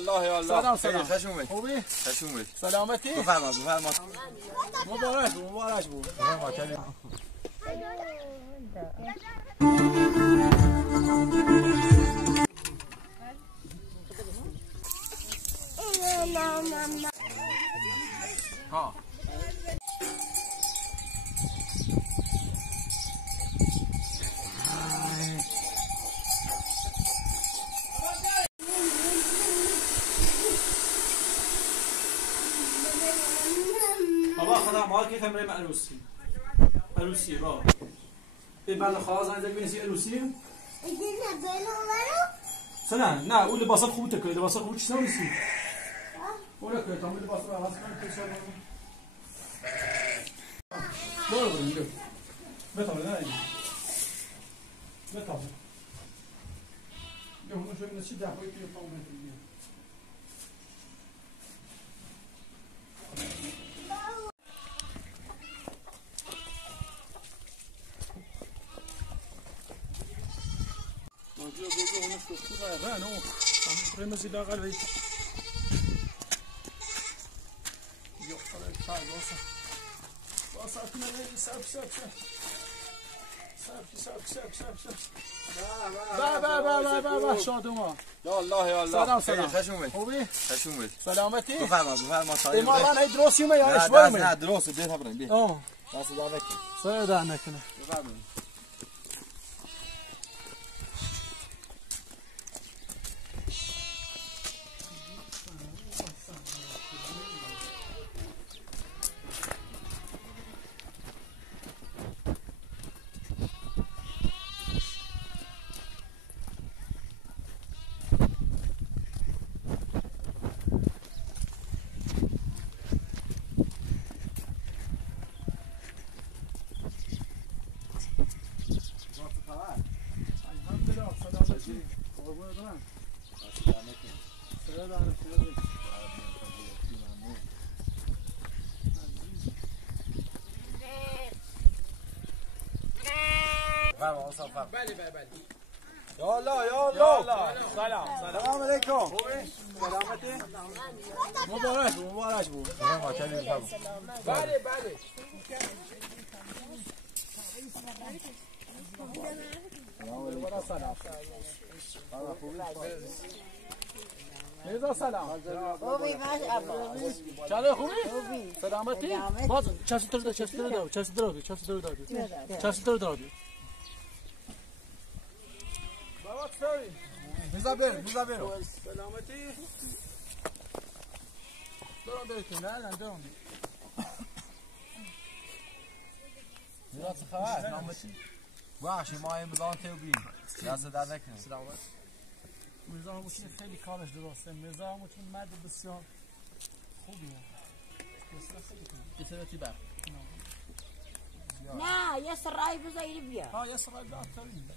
الله یا الله. سلام. خوش اومد. خوبی؟ خوش اومد. سلامتی؟ بفرما. مبارک بود. ها. بابا خدا ما که تمرین عروسی با این بعد خلاص انجام می‌نسی عروسی سلام نه اون لباسات خوب تکه لباسات خوب چیزا نیستی ولا که تام لباس رو عوض کنم که شما برو برو بتام نه بتام یه اون شوی نشی دفعه که فاهم نمی‌کنی Yo unos costura de rano, vamos a ir a la galería. Yo para el pago, vas a tener que sap. با شادوما یا الله یا الله. سلام. خوش اومد. خوبی؟ خوش اومد. سلامتی؟ بفرما. ایمان نه درستی یا اشتباهی؟ نه درسته بیا خبرم بیا. دست دار نکن. سر دار نکنه. بفرما. بله یا الله. سلام علیکم سلامتی مبارک بود بله سلام خوبی چطور خوبی؟ سلامتی؟ باز چطور دادی؟ بابا چطوری؟ میزا برو. سلامتی؟ دارم میزا چه خبر؟ سلامتی؟ بخشی ما امضان تو بیم دست در نکنه. سلامت میزا هموشی خیلی کارش درسته. میزا هموشی مرد بسیار خوبیه. کسی بر نه یه سرای بذاری بیا یه سرای دارترین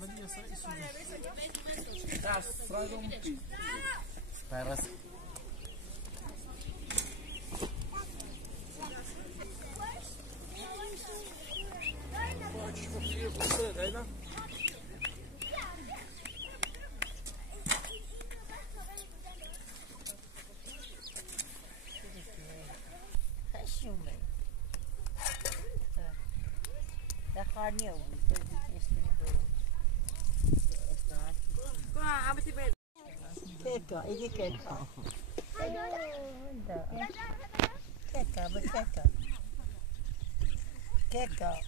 ولی یه سرای سوزه دست سرای رو مپید پرس باش بخیر بسره دینا خشومه دخانیه بود كيكة ايدي كيكة كيكة بالكيكة كيكة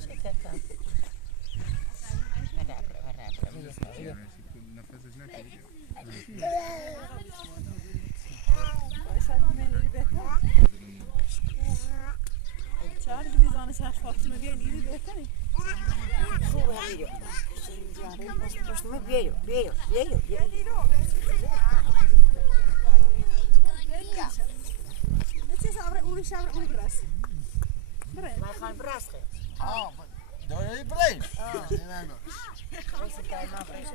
شو كيكة چهار بیزانه شش فاطمه بیاین اینی بهتره خوبه بیرو پشتمه بیرو چه صبر اون براس ما خان براس خیر داری برین نه خلاص کار ما براس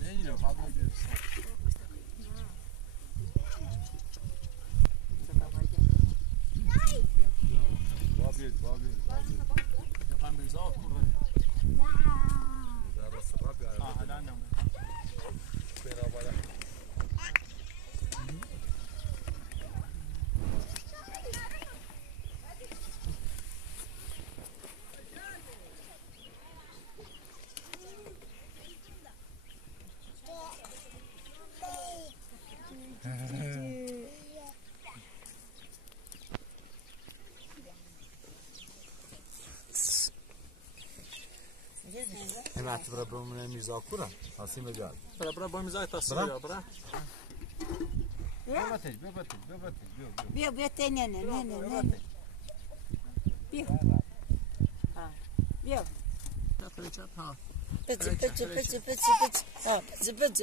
نگیرم فاطمه بابی يقام بالزاف كله درس الربيع لا حتی برای بمونه میرزا کورم حسیم بیاد برای با میزای تصویر برای ببتش بیا نه بیا بیا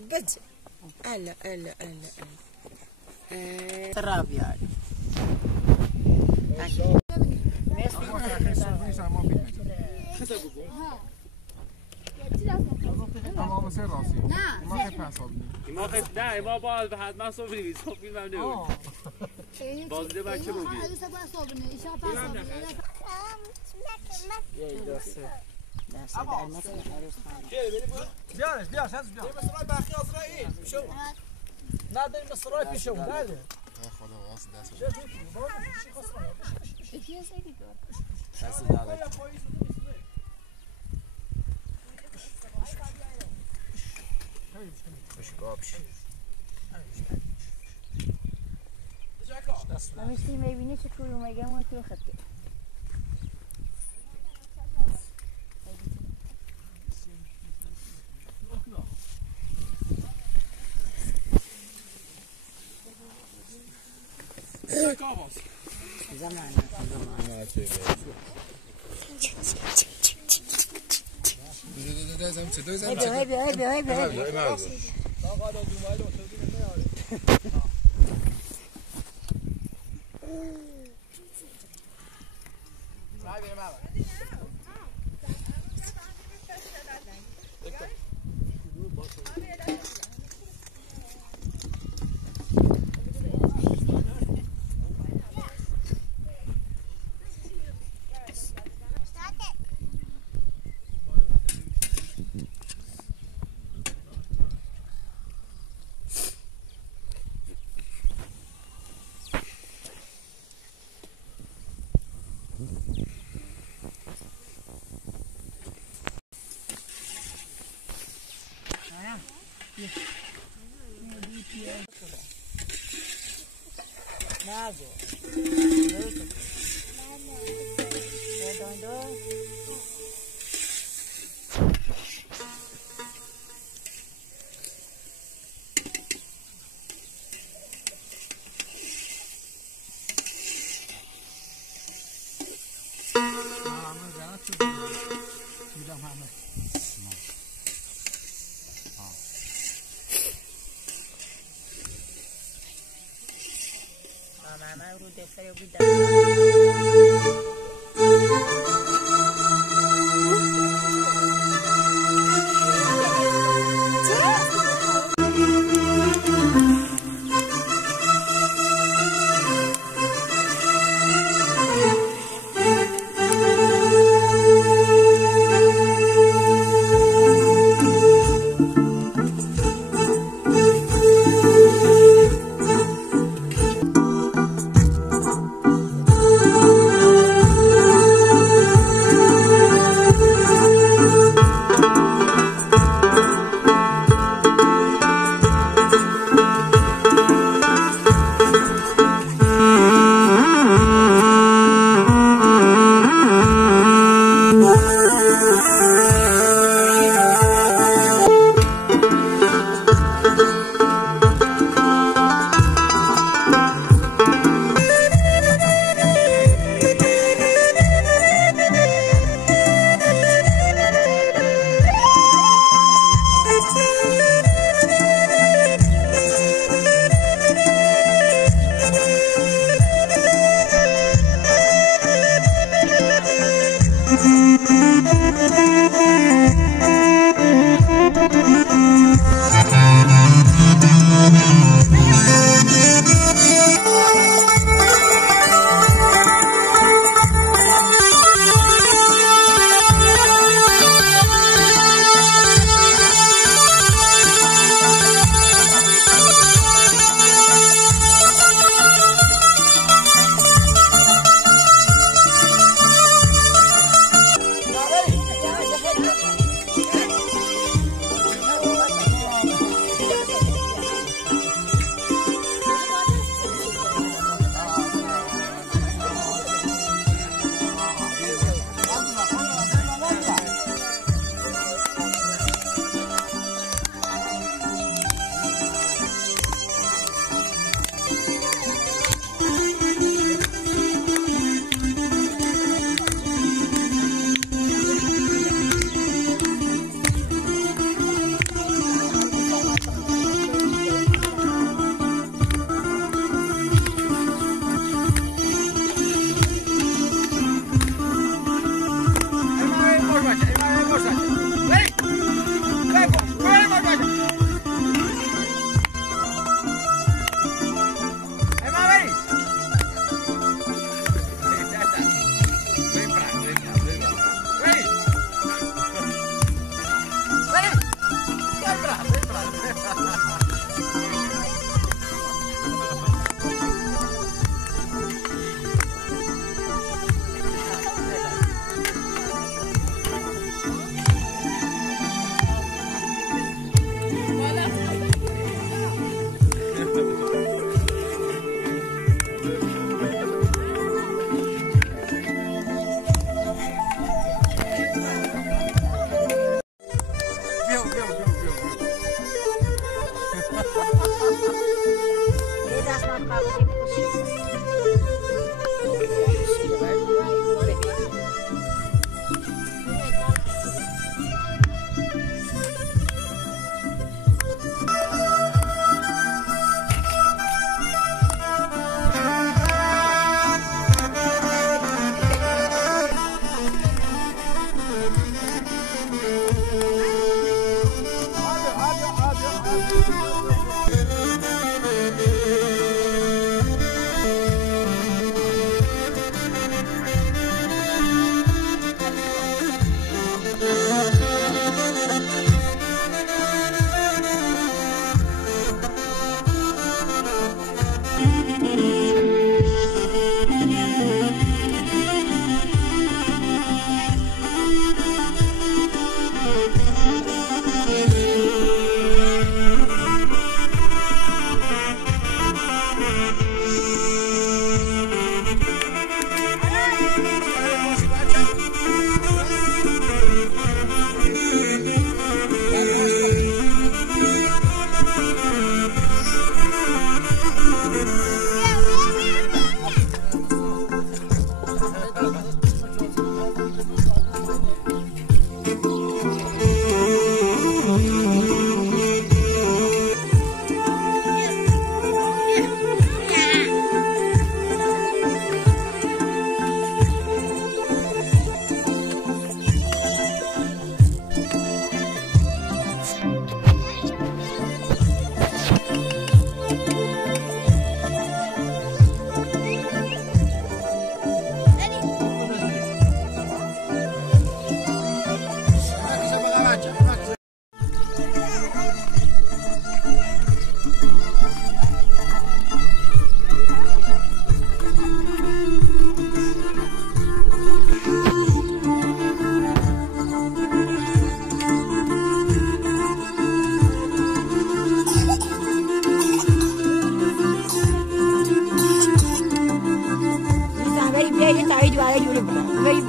بچه الا ترابيا اما مثل راستی نه ما خیلی حسابی ما خیلی نه ما باز به حد ما صبحی صبحی ممنون بازده بچه رو بید بیارش بیارش هست بیارش مصرای بخی آزرائیل شو نه داریم مصرای پیشم بله خدا واسه دست مشتی میبینی چه کلو میگم و تو خطی زمان Nago. Mama, udah saya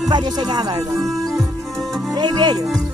Vai chegar, Marga. Vem, velho.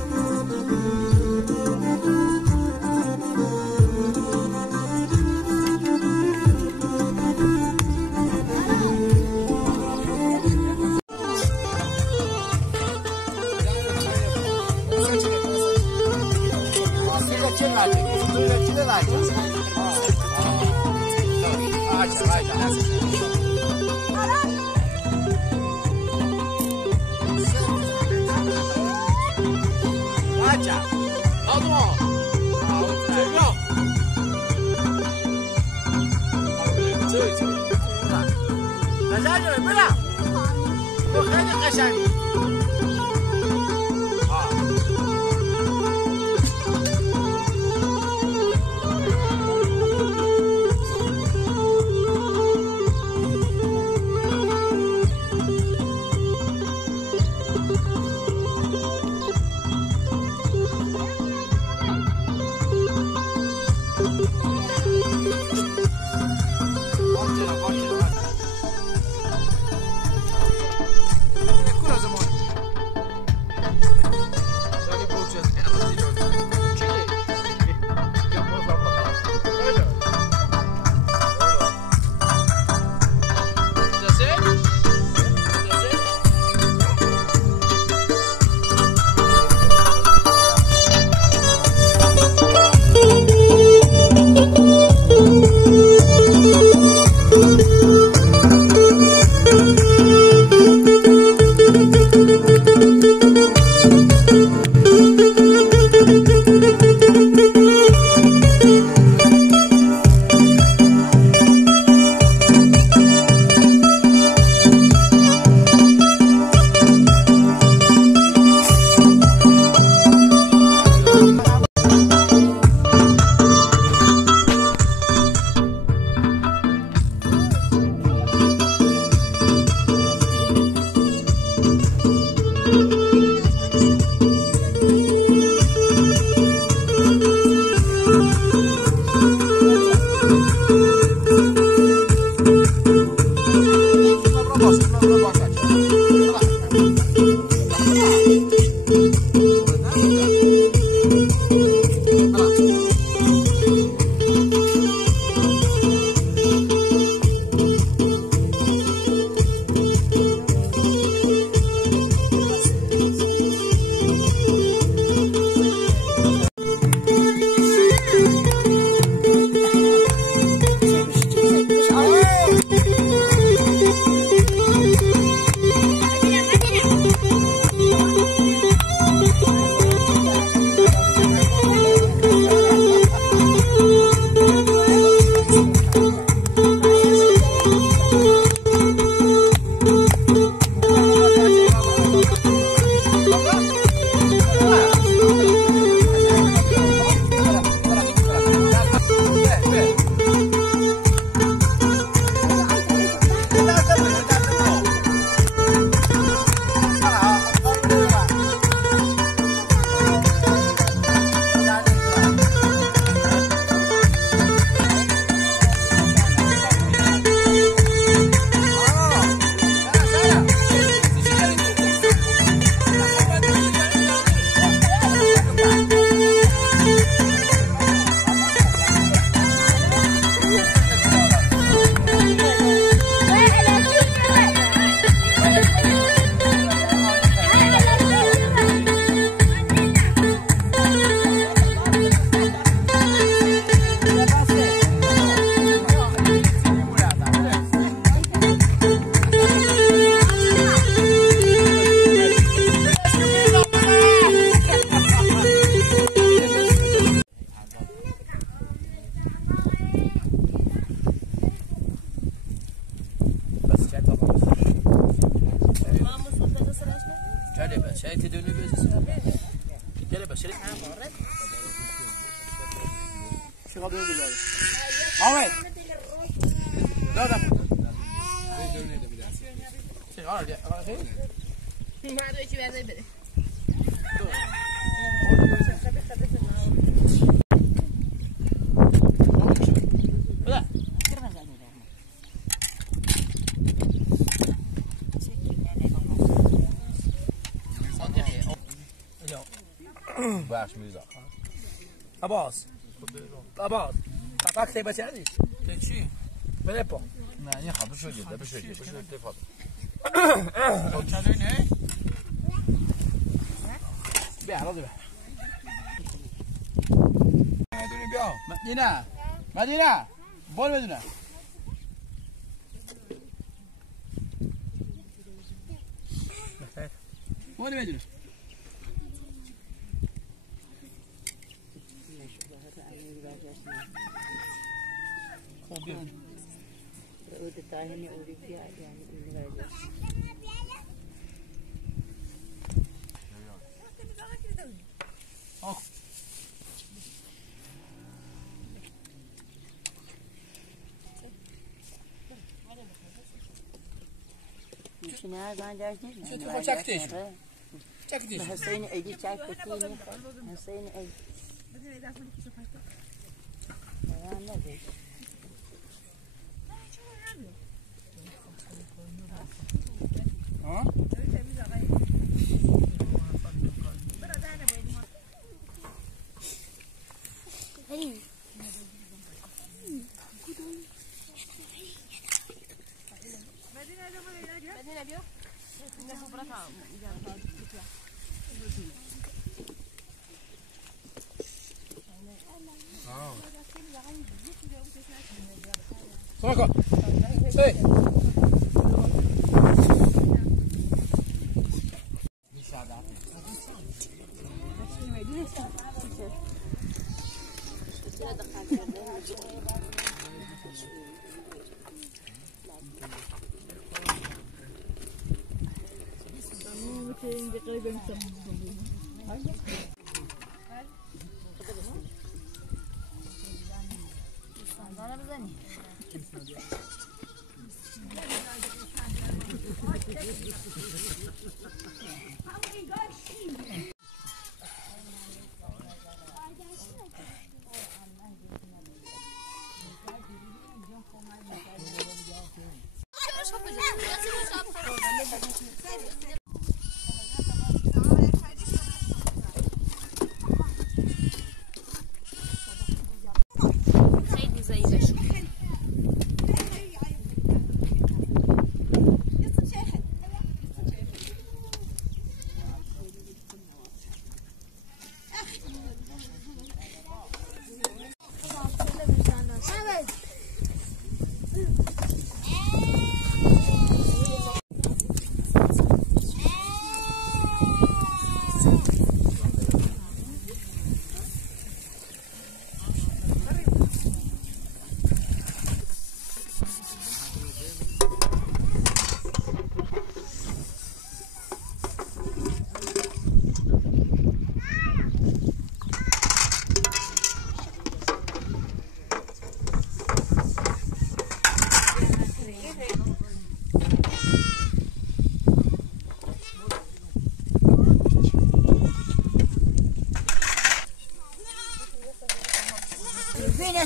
شغال بگذار. آمد. دادم. چه آره آره. ما دوی چی بازی بده. باش میذار. عباس. فقط بچه ندی. چی؟ بده پا. نه یه خبر شد ده بشه اتفاق. چطوری نه؟ بیا حالا بیا. بیا. مدینه. بول بدونه. بول بدونه. میشینه از من درست نیست. چطور خود چکتش؟ چکتش؟ حسین ایدی چک بکنی. حسین ایدی. ها؟ Sokak. Hey.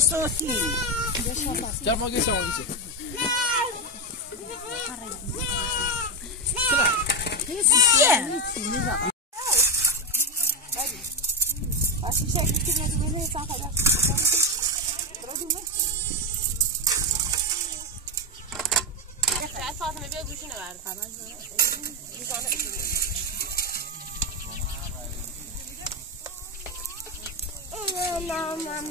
صوتی جرب ما گیسه ما گیسه فاطمه بیا گوشینو برد ماما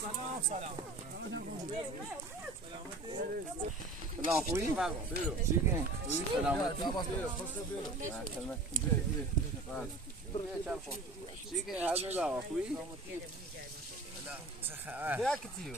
سلام سلام خوبی؟ چیکه؟ خوبی؟ سلامتی؟ چی که هر میز آقا خوبی؟ یا کتیو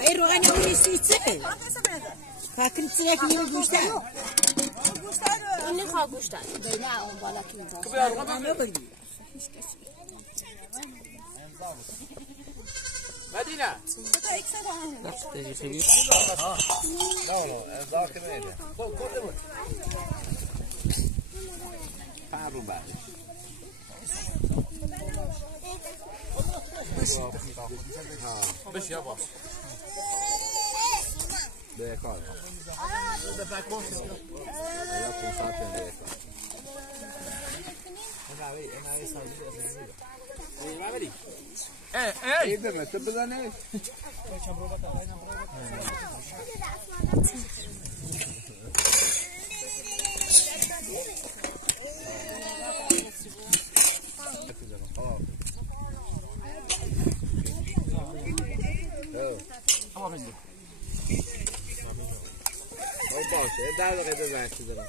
این روغن اونی سیچه فاکر چیه که این گوشته این نخواه گوشته نه اون بالا کی مدینه نه امضا که میده خب کرده بود فرو بعد بشی باش به کار به فکر یا کنسانت به کار ای به مت بزنه باشه در دقیقه بزنید دارم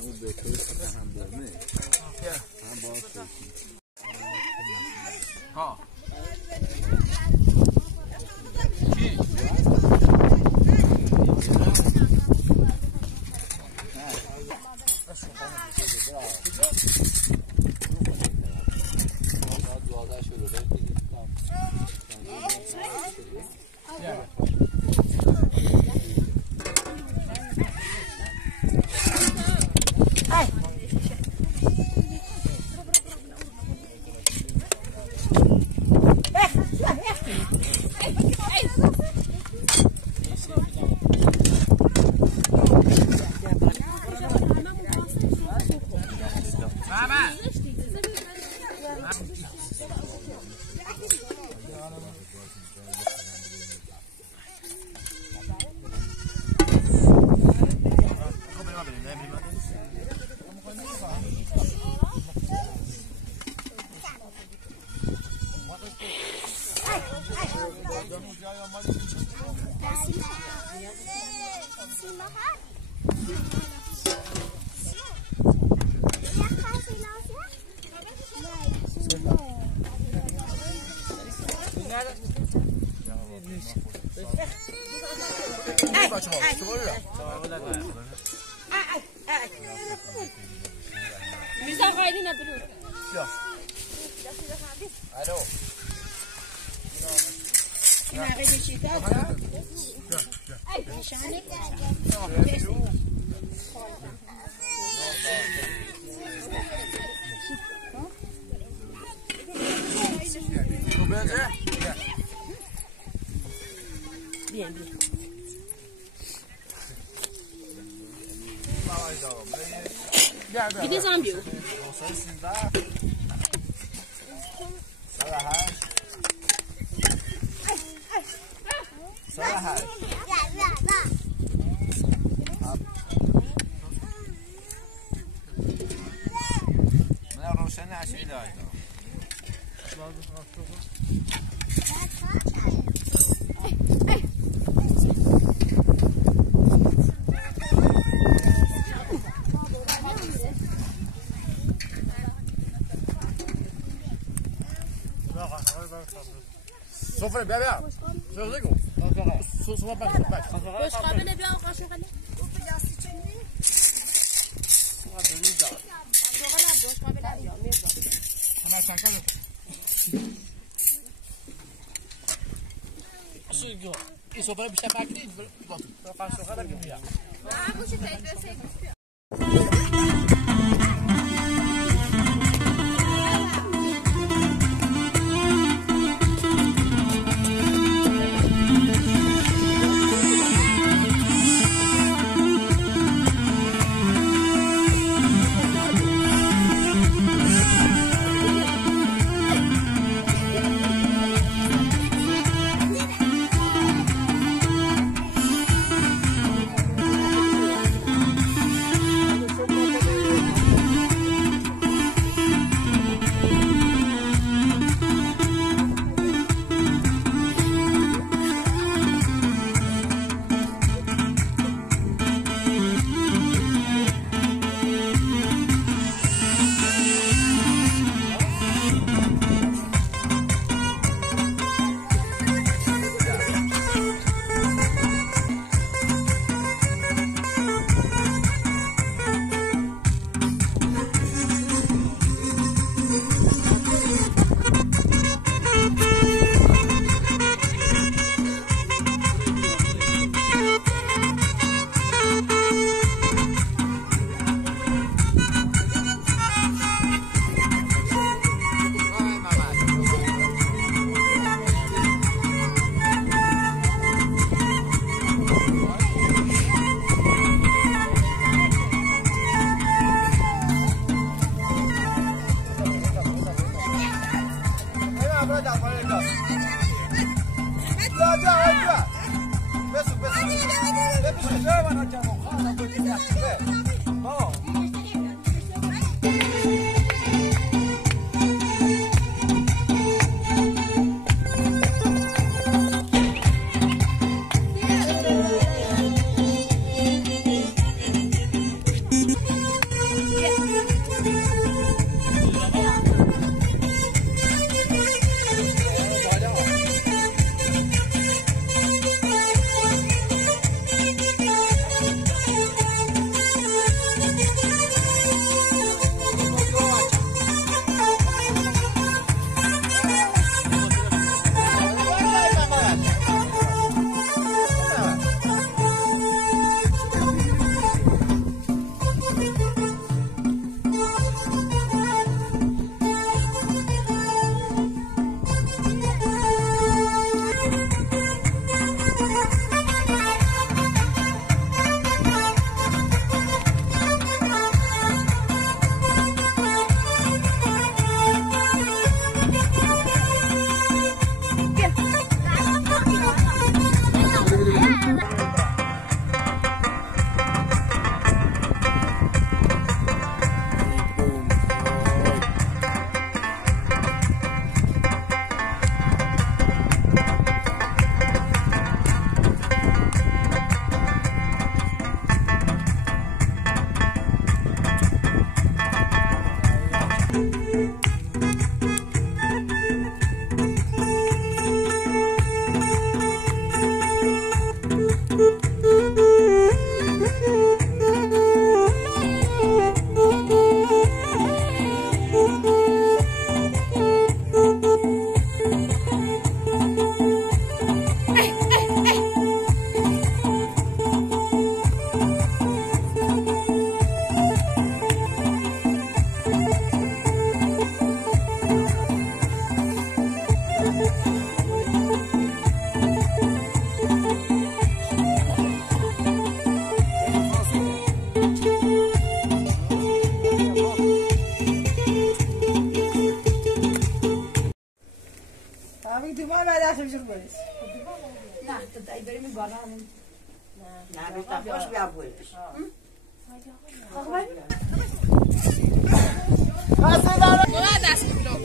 اون به توی هم برنه هم باز توی ها کی؟ Gidin zambiu. من روشن عشری داید سفره بیا بیا سفره گو سفره بک باش قابل بیا قاشو کنی این سفره بیشتر بک نیست قاشو کنی بیا نه بیتا خوش بیا بولش دست بگیرم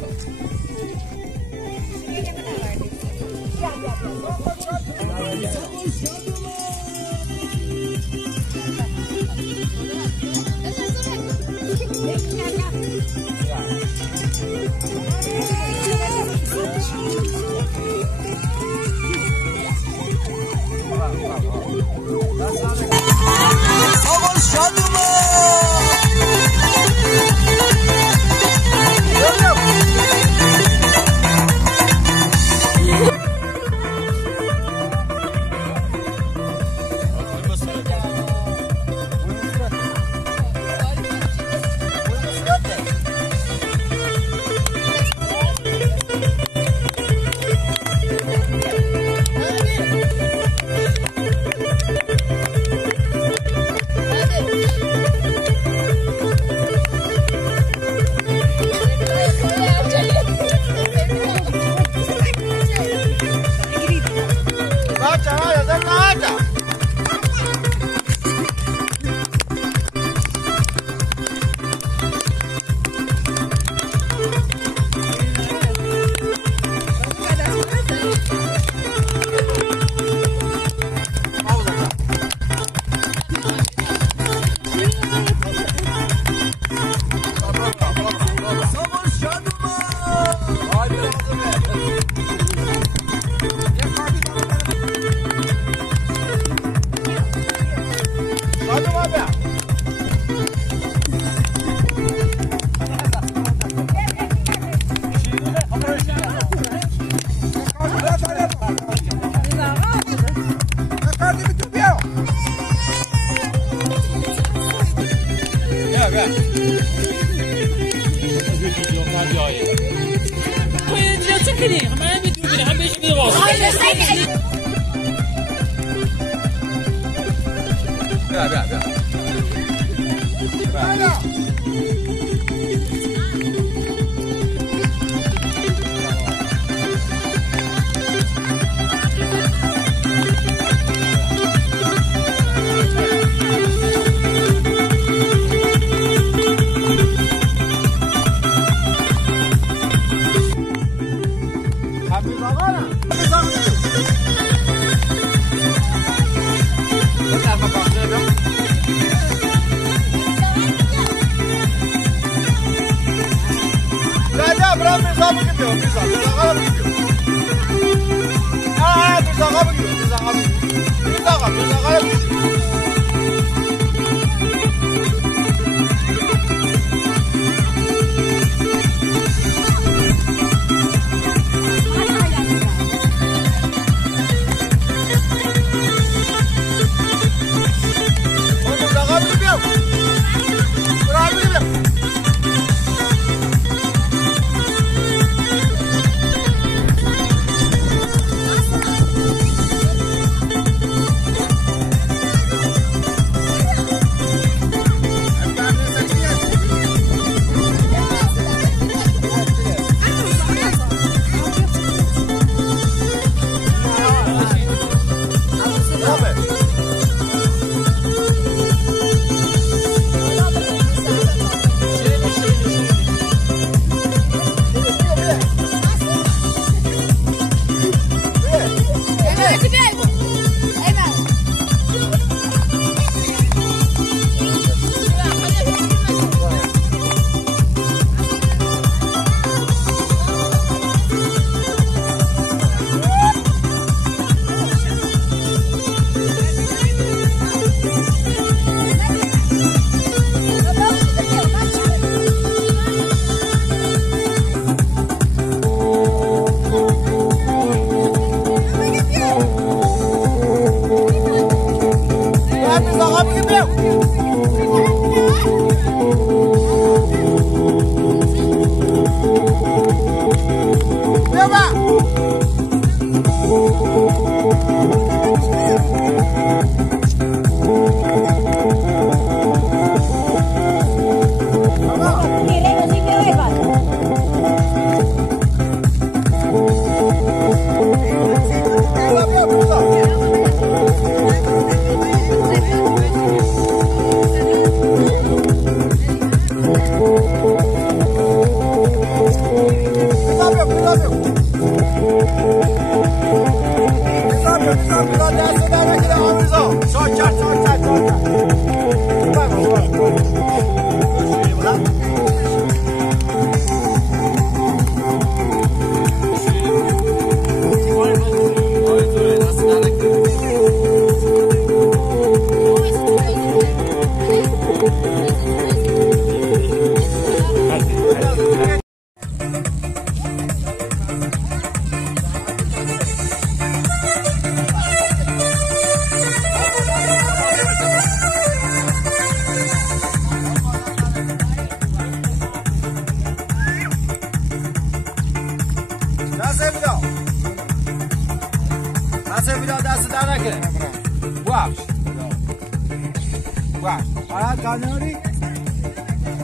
واش حالات کانوری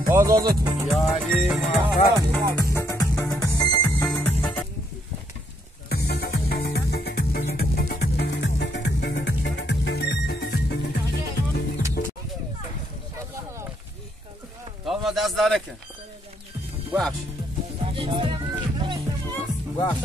آزاد یاری موفق ما دست داره کن واش واش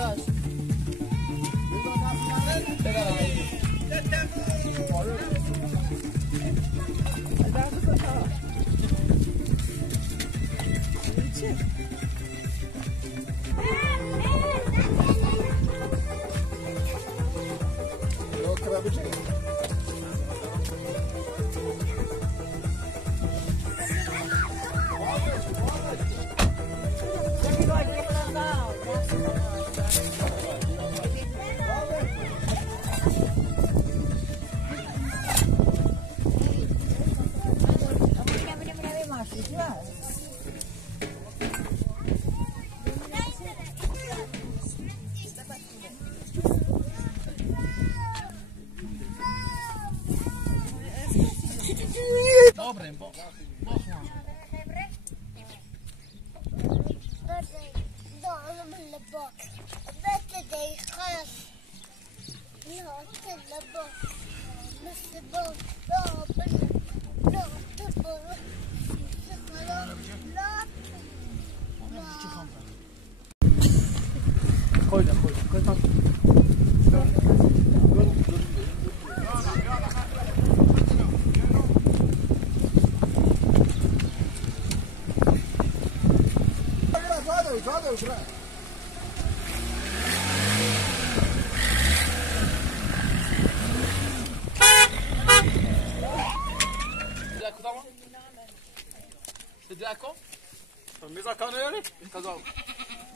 میزا کانری کجا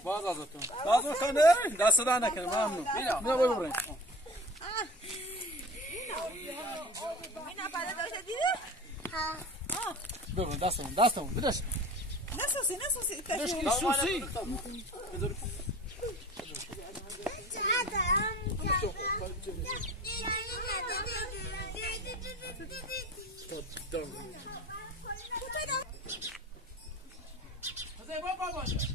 باز ازتون باز کانری دست دادن نکنه ممنون مینا برو بریم مینا پاده داشته دیده ها برو دستمون بدش نسوسی سوسی Você vai pra onde?